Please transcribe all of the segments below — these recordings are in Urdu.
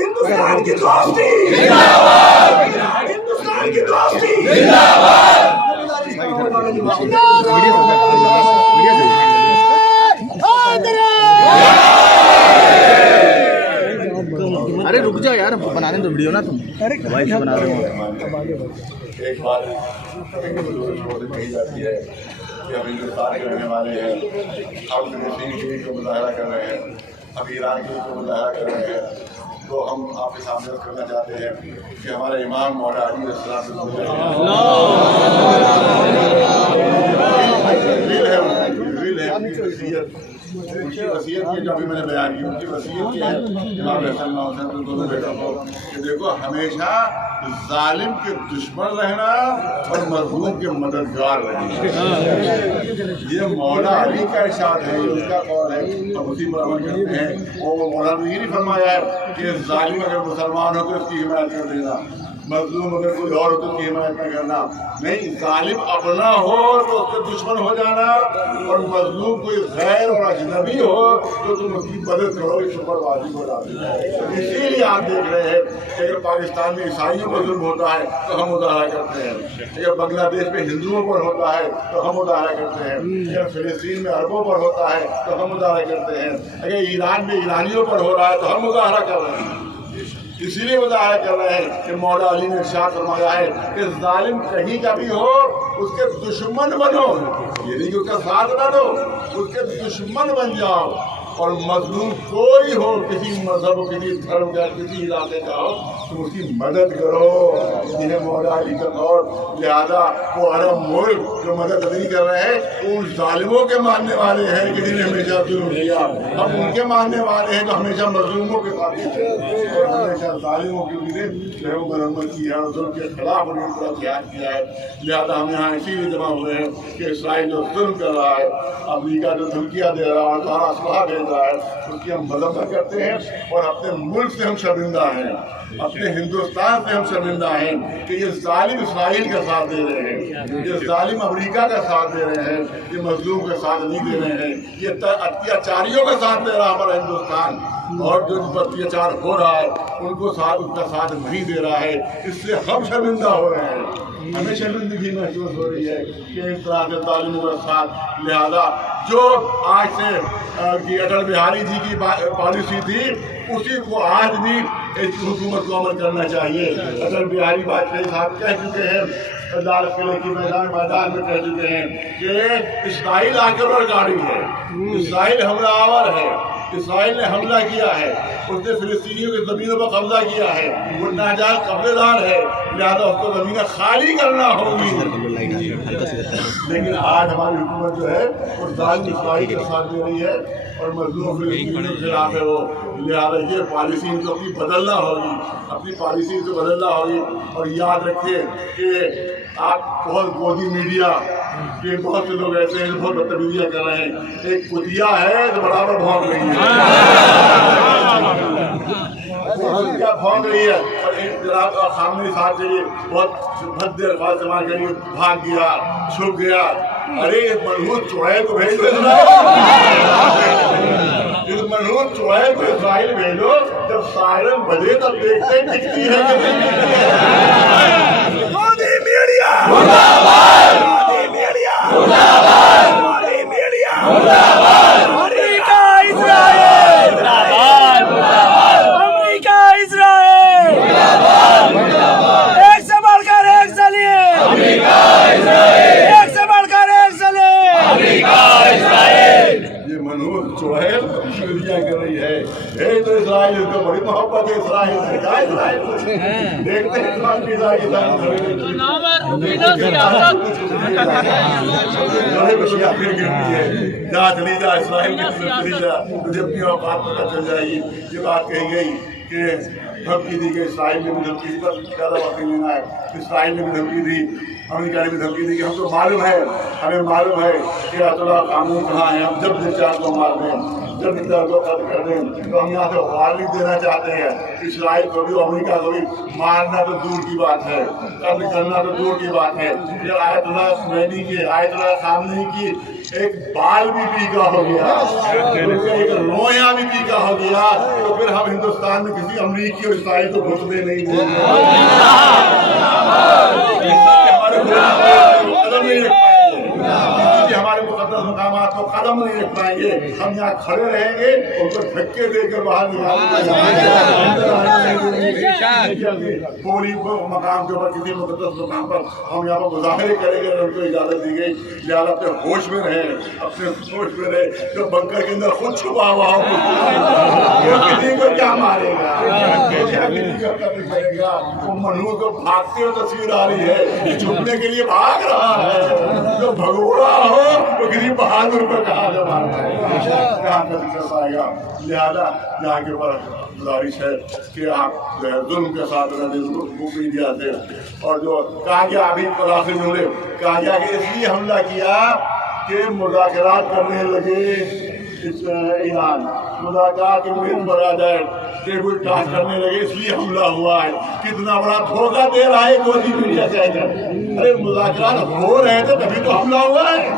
ہندوستان کی دوستی، ہندوستان کی دوستی۔ ارے رک جاؤ یار، بنا دیں تو ویڈیو نا، تم وائس بنا رہے ہو۔ ایک بات کہی جاتی ہے کہ ہم ہندوستان کے رہنے والے ہیں، ہم فلسطین کو مظاہرہ کر رہے ہیں، ہم ایران کے کو مظاہرہ کر رہے ہیں، تو ہم آپ کے سامنے کرنا چاہتے ہیں کہ ہمارے امام مولا علی علیہ السلام ان کی وصیت کی جو ابھی میں نے بیان کی، ان کی وصیت کی ہے امام حسن امام حسین دونوں بیٹوں کو کہ دیکھو ہمیشہ ظالم کے دشمن رہنا اور مظلوم کے مددگار رہنا۔ یہ مولا علی کا ارشاد ہے، یہ اس کا قول ہے، ہم اسی پر عمل کرتے ہیں۔ وہ مولا نے یہ نہیں فرمایا ہے کہ ظالم اگر مسلمان ہو تو اس کی حمایت کر دینا، مظلوم اگر کوئی اور ہو تو اس کی حمایت نہ کرنا، نہیں، ظالم اپنا ہو تو اس کے دشمن ہو جانا، اور مظلوم کوئی غیر اور اجنبی ہو تو تم اس کی مدد کرو، اس پر واجب ہو جاتی ہے۔ اسی لیے آپ دیکھ رہے ہیں کہ اگر پاکستان میں عیسائیوں پر ظلم ہوتا ہے تو ہم مظاہرہ کرتے ہیں، اگر بنگلہ دیش میں ہندوؤں پر ہوتا ہے تو ہم مظاہرہ کرتے ہیں، اگر فلسطین میں عربوں پر ہوتا ہے تو ہم مظاہرہ کرتے ہیں، اگر ایران میں ایرانیوں پر ہو رہا ہے تو ہم مظاہرہ کر رہے ہیں۔ اسی لیے مظاہرہ کر رہے ہیں کہ مولا علی نے ارشاد فرمایا ہے کہ ظالم کہیں کا بھی ہو اس کے دشمن بنو، یہ نہیں کہ اس کا ساتھ نہ دو، اس کے دشمن بن جاؤ، اور مظلوم کوئی ہو، کسی مذہب کسی دھرم کا کسی علاقے کا ہو، تم اس کی مدد کرو۔ یہ مولا علی کا قول۔ لہٰذا وہ عرب ملک جو مدد نہیں کر رہے ہیں ان ظالموں کے ماننے والے ہیں کہ جنہیں ہمیشہ ظلم کیا، ہم ان کے ماننے والے ہیں جو ہمیشہ مظلوموں کے ساتھ اور ہمیشہ ظالموں کی مرمت کی ہے اور ظلم کے خلاف انہیں پورا جہاد کیا ہے۔ لہٰذا ہم یہاں اسی لیے جمع ہوئے ہیں کہ اسرائیل جو ظلم کر رہا ہے، امریکہ جو دھمکیاں دے رہا ہے، سارا اسلحہ بھیج رہا ہے، اس کی ہم مذمت کرتے ہیں، اور اپنے ملک سے ہم شرمندہ ہیں، اپنے ہندوستان سے ہم شرمندہ ہیں کہ یہ ظالم اسرائیل کا ساتھ دے رہے ہیں، یہ ظالم امریکہ کا ساتھ دے رہے ہیں، یہ مظلوم کا ساتھ نہیں دے رہے ہیں، یہ اتیاچاریوں کا ساتھ دے رہا ہمارا ہندوستان، اور جو ان پر اتیاچار ہو رہا ہے ان کو ان کا ساتھ نہیں دے رہا ہے۔ اس سے ہم شرمندہ ہو رہے ہیں، ہمیں شرمندگی محسوس ہو رہی ہے کہ اس طرح کے ظالموں کا ساتھ۔ لہذا جو آج سے اٹل بہاری جی کی پالیسی تھی اسی کو آج بھی اس حکومت کو عمل کرنا چاہیے۔ اٹل بہاری واجپئی صاحب کہہ چکے ہیں، لال قلعے کی میدان میں کہہ چکے ہیں کہ اسرائیل آکرمن کاری ہے، اسرائیل حملہ آور ہے، اسرائیل نے حملہ کیا ہے، اس نے فلسطینیوں کی زمینوں پر قبضہ کیا ہے، وہ ناجائز قبضے دار ہے، لہذا اس کو زمینیں خالی کرنا ہوگی۔ لیکن آج ہماری حکومت جو ہے وہ ظالم اسرائیل کا ساتھ دے رہی ہے اور مظلوم فلسطینیوں کے خلاف ہے وہ۔ لہٰذا یہ پالیسی ان کو اپنی بدلنا ہوگی، اپنی پالیسی سے بدلنا ہوگی۔ اور یاد رکھیے کہ آپ بہت گودی میڈیا کہ بہت سے لوگ ایسے ہیں بہت بدتمیزیاں کر رہے ہیں، ایک کتیا ہے جو برابر بھونک رہی ہے، کتیا بھونک رہی ہے، اور ایک جناب کا سامنے ساتھ چاہیے بہت بھدے الفاظ استعمال کریے، بھاگ گیا، چھپ گیا۔ ارے اس منحوس چڑیل کو بھیج دو، اس منحوس چڑیل کو اسرائیل بھیجو، جب سائرن بجے تب دیکھتے ہیں دکھتی ہے کہ نہیں دکھتی ہے۔ مودی میڈیا مرد آباد، مودی میڈیا مرد آباد، مودی میڈیا مرد آباد، امریکہ اسرائیل مرد آباد، امریکہ اسرائیل مرد آباد، ایک سے بڑھ کر ایک ظالم، امریکہ اسرائیل ایک سے بڑھ کر ایک ظالم، امریکہ اسرائیل۔ یہ منحوس چڑیل شکریہ کر رہی ہے، ہے تو اسرائیل، اس کو بڑی محبت ہے اسرائیل سے، کیا اسرائیل سے دیکھتے ہیں اسرائیل کی اسرائیل جہاں چلی جا اسرائیل کی چلی جا، تجھے اپنی اوقات پتہ چل جائے گی۔ یہ بات کہی گئی کہ دھمکی دی گئی، اسرائیل نے بھی دھمکی دی، پر زیادہ وقت نہیں لینا ہے، اسرائیل نے بھی دھمکی دی، امریکہ نے بھی دھمکی دی کہ ہم کو معلوم ہے، ہمیں معلوم ہے کہ اطلاع قانون کہاں ہے، ہم جب چار کو مار دیں، جب کو قتل کر دیں، تو ہم یہاں سے غالب دینا چاہتے ہیں اسرائیل کو بھی، امریکہ کو بھی۔ مارنا تو دور کی بات ہے، قتل کرنا تو دور کی بات ہے۔ یہ آیت اللہ خمینی کی، آیت اللہ خامنئی کی ایک بال بھی پیکا ہو گیا، ایک رویا بھی پیکا ہو گیا، تو پھر ہم ہندوستان میں کسی امریکی اور عیسائی کو گھسنے نہیں دیں گے، ہمارے مقدس مقامات کو قدم نہیں رکھ پائیں گے، ہم یہاں کھڑے رہیں گے، ان کو دھکے دے کر باہر پوری مقام کے اوپر کسی مقدس مقام پر ہم یہاں پر مظاہرے کریں گے، ان کو اجازت دی گئی، لہٰذا اپنے ہوش میں رہیں، اپنے ہوش میں رہے، جو بنکر کے اندر خود چھپا ہوا ہو کسی کو کیا مارے گا، وہ منو کو بھاگتے ہوئے تصویر آ رہی ہے، چھپنے کے لیے بھاگ رہا ہے، جو بھگوڑا ہو وہ کسی بہادر کو کہا جا مارتا ہے، کہاں کر پائے گا، لہٰذا یہاں کے اوپر گزارش ہے کہ آپ ظلم کے ساتھ میڈیا سے، اور جو کہا گیا ابھی پلاسے ملے، کہا گیا کہ اس لیے حملہ کیا کہ مذاکرات کرنے لگے ایران، مذاکرات کے مہم بڑھا جائے، ٹیبل ٹاک کرنے لگے، اس لیے حملہ ہوا ہے، کتنا بڑا دھوکہ دے رہا ہے گودی میڈیا سے، ارے مذاکرات ہو رہے تھے تبھی تو حملہ ہوا ہے،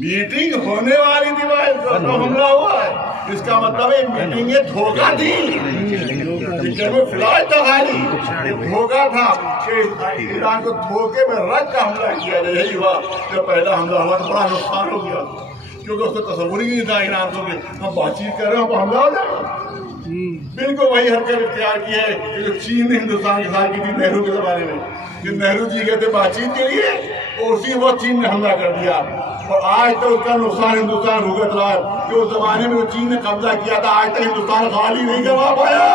میٹنگ ہونے والی تھی تو حملہ ہوا ہے، اس کا مطلب ہے میٹنگیں دھوکہ تھی، فلائٹ تھا خالی، دھوکہ تھا کہ ایران کو دھوکے میں رکھ کا حملہ کیا گیا، یہی ہوا جب پہلا حملہ ہوا تو بڑا نقصان ہو گیا، کیونکہ اس کو تصور ہی نہیں تھا ایران کو کہ ہم بات چیت کر رہے ہیں تو حملہ ہو جائے گا، بالکل وہی حرکت اختیار کی ہے جو چین نے ہندوستان کے ساتھ کی تھی نہرو کے زمانے میں، کہ نہرو جی کہتے بات چیت کے لیے، اور اسی وقت چین نے حملہ کر دیا، اور آج تک اس کا نقصان ہندوستان بھگت رہا ہے، کہ اس زمانے میں چین نے قبضہ کیا تھا آج تک ہندوستان خالی نہیں کروا پایا،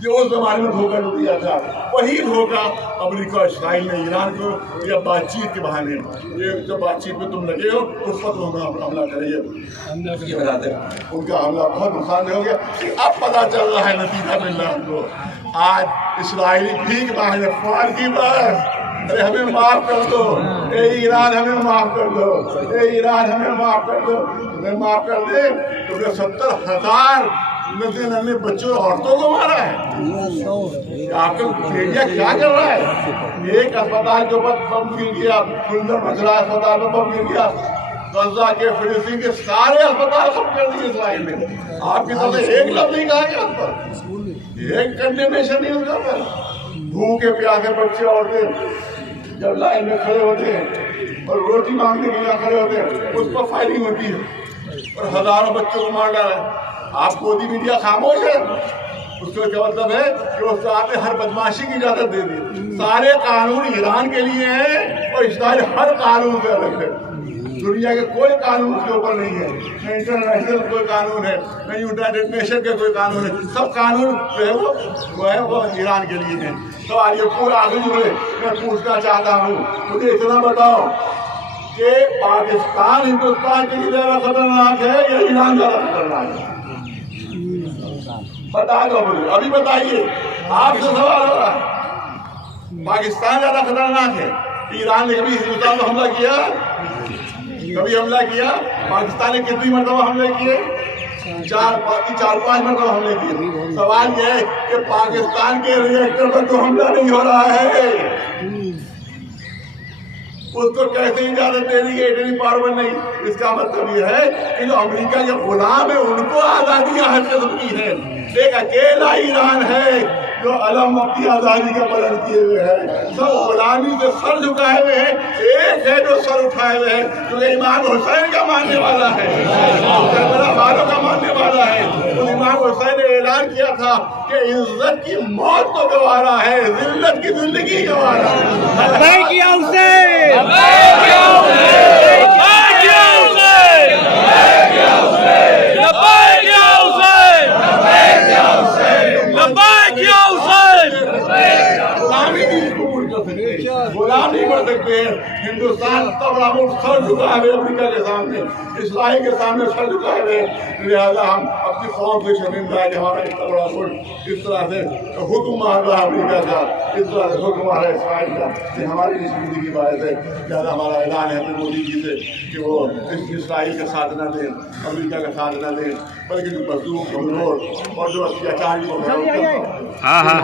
جو اس زمانے میں دھوکہ دیا تھا، وہی دھوکہ امریکہ اور اسرائیل نے ایران کو یا بات چیت کے بہانے، یہ جب بات چیت میں تم لگے ہو اس وقت حملہ کرے گے، ان کا حملہ بہت نقصان ہو گیا، اب پتہ چل رہا ہے نتیجہ مل رہا ہے ہم کو، آج اسرائیلی بھیک مانگے فوج کی بس، ارے ہمیں معاف کر دو، اے ایران ہمیں معاف کر دو، اے ایران ہمیں معاف کر دو، تمہیں معاف کر دے، تمہیں 70,000 ننے بچوں عورتوں کو مارا ہے، آپ کا میڈیا کیا کر رہا ہے، ایک اسپتال کے اوپر بم گر گیا، سندر مچھرا اسپتال میں بم گر گیا، غزہ کے فلسطین کے سارے اسپتال ختم کر دیے اسرائیل نے، آپ کی طرف سے ایک لفظ نہیں کہا گیا اس پر، ایک کنڈیمیشن نہیں اس پر، بھوکے پیاسے بچے عورتیں جب لائن میں کھڑے ہوتے ہیں اور روٹی مانگنے کے لیے کھڑے ہوتے ہیں اس پر فائرنگ ہوتی ہے اور ہزاروں بچوں کو مار ڈالا ہے، آپ گودی میڈیا خاموش ہے، اس کا کیا مطلب ہے کہ اس کو آپ نے ہر بدماشی کی اجازت دے دی، سارے قانون ایران کے لیے ہیں اور اسرائیل ہر قانون سے الگ ہے، دنیا کے کوئی قانون اس کے اوپر نہیں ہے، نہ انٹرنیشنل کوئی قانون ہے، نہ یونائیٹڈ نیشن کے کوئی قانون ہے، سب قانون جو ہے وہ ایران کے لیے ہیں، تو آج یہ پورا آگے جڑے، میں پوچھنا چاہتا ہوں، مجھے اتنا بتاؤ کہ پاکستان ہندوستان کے لیے زیادہ خطرناک ہے یا ایران زیادہ خطرناک ہے؟ بتا دو مجھے، ابھی بتائیے، آپ سے سوال ہو رہا ہے، پاکستان زیادہ خطرناک ہے، ایران نے کبھی ہندوستان میں حملہ کیا؟ کبھی حملہ کیا؟ پاکستان نے کتنی مرتبہ حملے کیے؟ 4-5 مرتبہ حملے کیے، سوال یہ ہے کہ پاکستان کے ریئیکٹر پر تو حملہ نہیں ہو رہا ہے، اس کو کیسے اجازت دے دی ایٹمی پاور نہیں؟ اس کا مطلب یہ ہے کہ جو امریکہ کے غلام ہیں ان کو آزادیاں ہر قسم کی ہیں، ایک اکیلا ایران ہے جو علم اپنی آزادی کا بلند کیے ہوئے ہے، سب غلامی سے سر جھکائے ہوئے ہیں، ایک ہے جو سر اٹھائے ہوئے ہیں جو امام حسین کا ماننے والا ہے، کربلا والوں کا ماننے والا ہے، تو امام حسین نے اعلان کیا تھا کہ عزت کی موت تو گوارا ہے، ذلت کی زندگی گوارا ہے، کیا اسے غلام نہیں بڑھ سکتے ہیں، ہندوستان تبڑا ملک سر جھکائے ہوئے امریکہ کے سامنے، اسرائیل کے سامنے سر جھکائے ہوئے، لہٰذا ہم اپنی قوم سے شرمندہ ہے کہ ہمارا ایک تبڑا ملک اس طرح سے حکم مار رہا ہے امریکہ کا، اس طرح سے حکم مار رہا ہے اسرائیل کا، یہ ہماری نشیندگی کی باعث ہے، لہٰذا ہمارا اعلان ہے اپنے مودی جی سے کہ وہ اسرائیل کا ساتھ نہ دیں، امریکہ کا ساتھ نہ دیں، بلکہ جو مظلوم کمزور اور جو اتیاچار کی ہاں